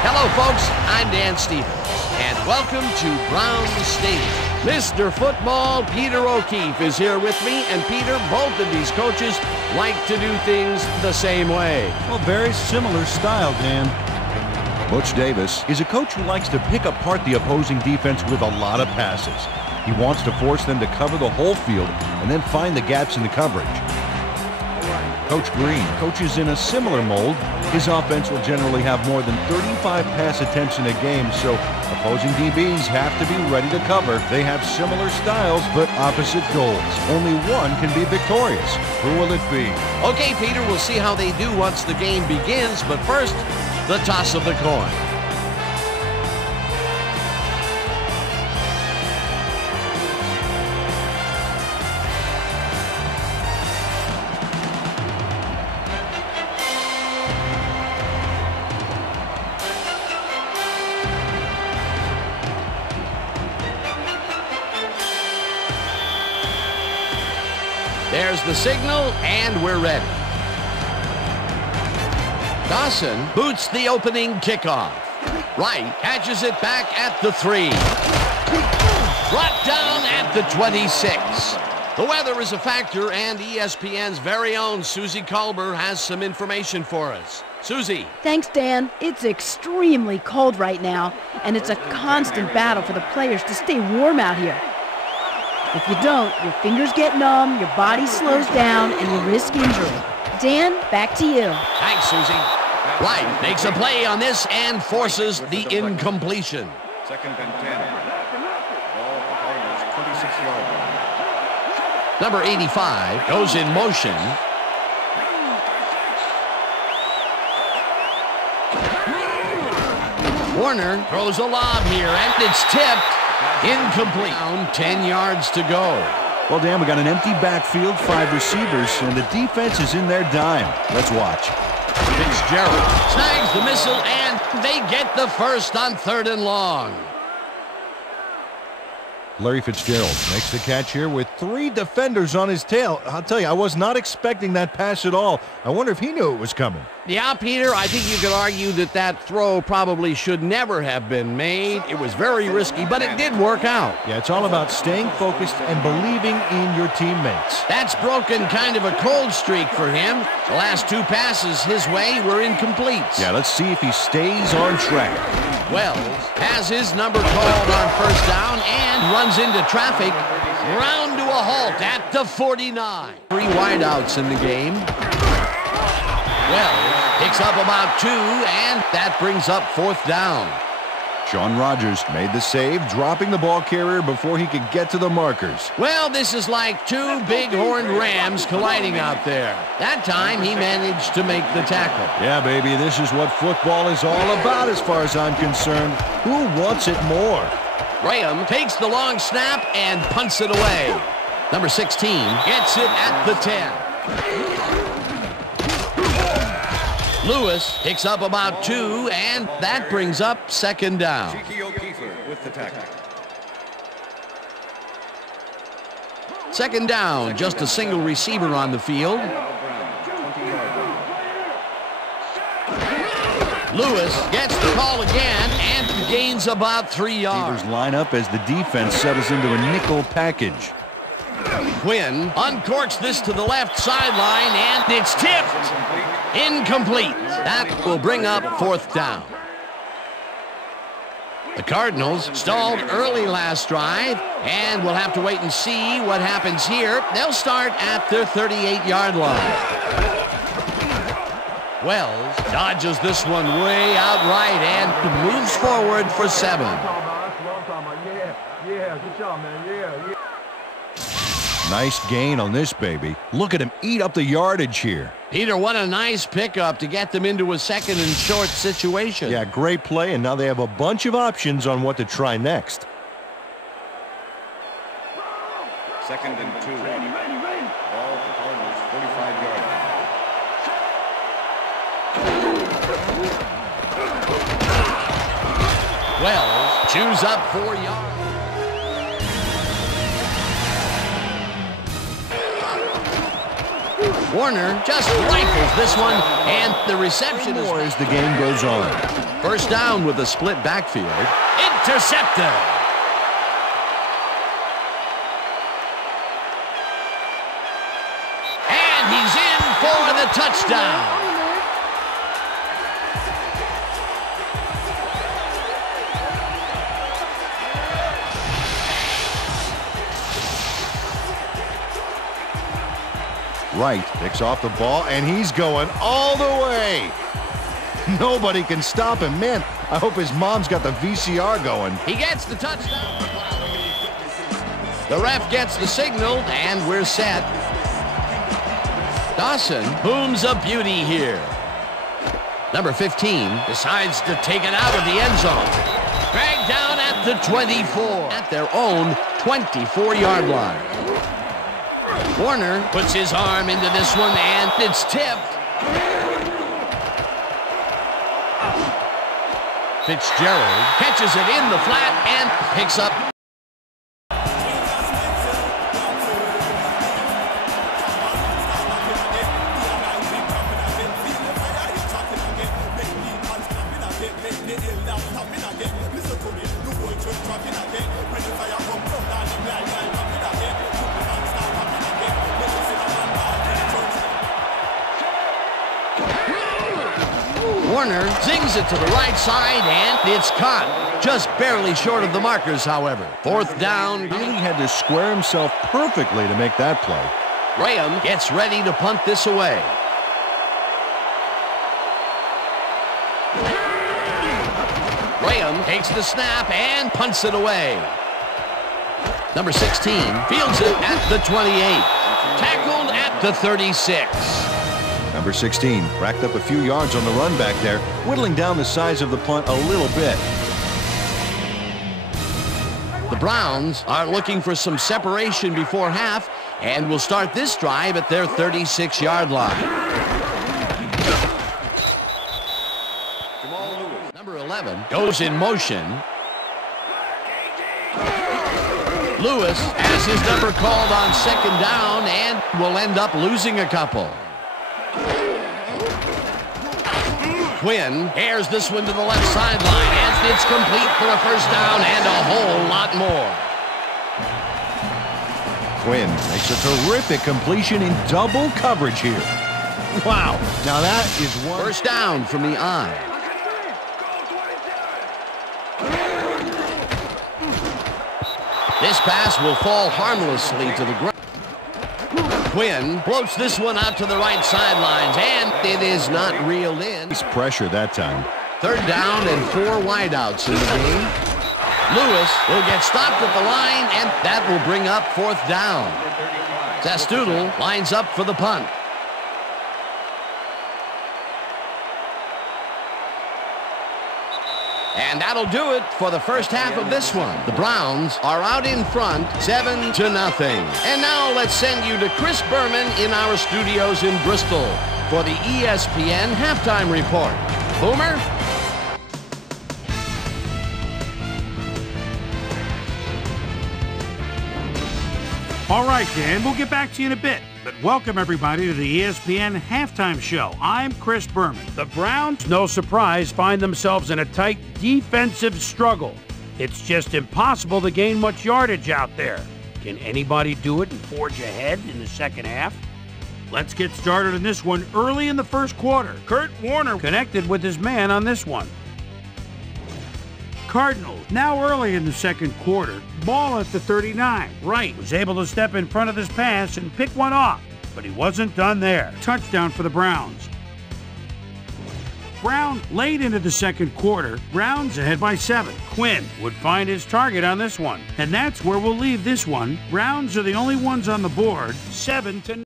Hello, folks. I'm Dan Stevens, and welcome to Brown Stadium. Mr. Football, Peter O'Keefe, is here with me, and Peter, both of these coaches like to do things the same way. Well, very similar style, Dan. Butch Davis is a coach who likes to pick apart the opposing defense with a lot of passes. He wants to force them to cover the whole field and then find the gaps in the coverage. Coach Green coaches in a similar mold. His offense will generally have more than 35 pass attempts in a game, so opposing DBs have to be ready to cover. They have similar styles, but opposite goals. Only one can be victorious. Who will it be? Okay, Peter, we'll see how they do once the game begins, but first, the toss of the coin. There's the signal, and we're ready. Dawson boots the opening kickoff. Wright catches it back at the 3. Brought down at the 26. The weather is a factor, and ESPN's very own Susie Culber has some information for us. Susie. Thanks, Dan. It's extremely cold right now, and it's a constant battle for the players to stay warm out here. If you don't, your fingers get numb, your body slows down, and you risk injury. Dan, back to you. Thanks, Susie. Wright makes a play on this and forces the incompletion. Second and 10. Ball Cardinals 26-yard line. Number 85 goes in motion. Warner throws a lob here, and it's tipped. Incomplete. 10 yards to go. Well, Dan, we got an empty backfield, 5 receivers, and the defense is in their dime. Let's watch. Fitzgerald snags the missile, and they get the first on 3rd and long. Larry Fitzgerald makes the catch here with 3 defenders on his tail. I'll tell you, I was not expecting that pass at all. I wonder if he knew it was coming. Yeah, Peter, I think you could argue that that throw probably should never have been made. It was very risky, but it did work out. Yeah, it's all about staying focused and believing in your teammates. That's broken kind of a cold streak for him. The last 2 passes his way were incomplete. Yeah, let's see if he stays on track. Wells has his number called on 1st down and runs into traffic. Round to a halt at the 49. 3 wideouts in the game. Wells picks up about 2, and that brings up 4th down. Sean Rogers made the save, dropping the ball carrier before he could get to the markers. Well, this is like 2 big-horned rams colliding out there. That time, he managed to make the tackle. Yeah, baby, this is what football is all about as far as I'm concerned. Who wants it more? Graham takes the long snap and punts it away. Number 16 gets it at the 10. Lewis picks up about 2, and that brings up 2nd down. With the tackle. 2nd down, just a single receiver on the field. Lewis gets the call again and gains about 3 yards. Line up as the defense settles into a nickel package. Quinn uncorks this to the left sideline, and it's tipped. Incomplete. That will bring up 4th down. The Cardinals stalled early last drive, and we'll have to wait and see what happens here. They'll start at their 38-yard line. Wells dodges this one way out right and moves forward for 7. Nice gain on this baby. Look at him eat up the yardage here. Peter, what a nice pickup to get them into a 2nd and short situation. Yeah, great play, and now they have a bunch of options on what to try next. 2nd and 2. Ball to Cardinals 45-yard line. Wells chews up 4 yards. Warner just rifles this one, and the reception is More as the game goes on. first down with a split backfield. Intercepted. And he's in for the touchdown. Wright picks off the ball, and he's going all the way. Nobody can stop him. Man, I hope his mom's got the VCR going. He gets the touchdown. The ref gets the signal, and we're set. Dawson booms a beauty here. Number 15 decides to take it out of the end zone. Dragged down at the 24, at their own 24-yard line. Warner puts his arm into this one, and it's tipped. Fitzgerald catches it in the flat and picks up. Warner zings it to the right side, and it's caught. Just barely short of the markers, however. Fourth down. Really had to square himself perfectly to make that play. Graham gets ready to punt this away. Graham takes the snap and punts it away. Number 16 fields it at the 28. Tackled at the 36. Number 16 racked up a few yards on the run back there, whittling down the size of the punt a little bit. The Browns are looking for some separation before half and will start this drive at their 36-yard line. Number 11 goes in motion. Lewis has his number called on second down and will end up losing a couple. Quinn airs this one to the left sideline, and it's complete for a first down and a whole lot more. Quinn makes a terrific completion in double coverage here. Wow, now that is one. First down from the eye. This pass will fall harmlessly to the ground. Quinn floats this one out to the right sidelines, and it is not reeled in. Nice pressure that time. Third down and 4 wideouts in the game. Lewis will get stopped at the line, and that will bring up fourth down. Zastoodle lines up for the punt. And that'll do it for the first half of this one. The Browns are out in front, 7-0. And now let's send you to Chris Berman in our studios in Bristol for the ESPN Halftime Report. Boomer? All right, Dan, we'll get back to you in a bit. But welcome, everybody, to the ESPN Halftime Show. I'm Chris Berman. The Browns, no surprise, find themselves in a tight defensive struggle. It's just impossible to gain much yardage out there. Can anybody do it and forge ahead in the second half? Let's get started on this one early in the first quarter. Kurt Warner connected with his man on this one. Cardinals, now early in the second quarter, ball at the 39. Wright was able to step in front of this pass and pick one off, but he wasn't done there. Touchdown for the Browns. Brown late into the second quarter, Browns ahead by 7. Quinn would find his target on this one, and that's where we'll leave this one. Browns are the only ones on the board, 7-0.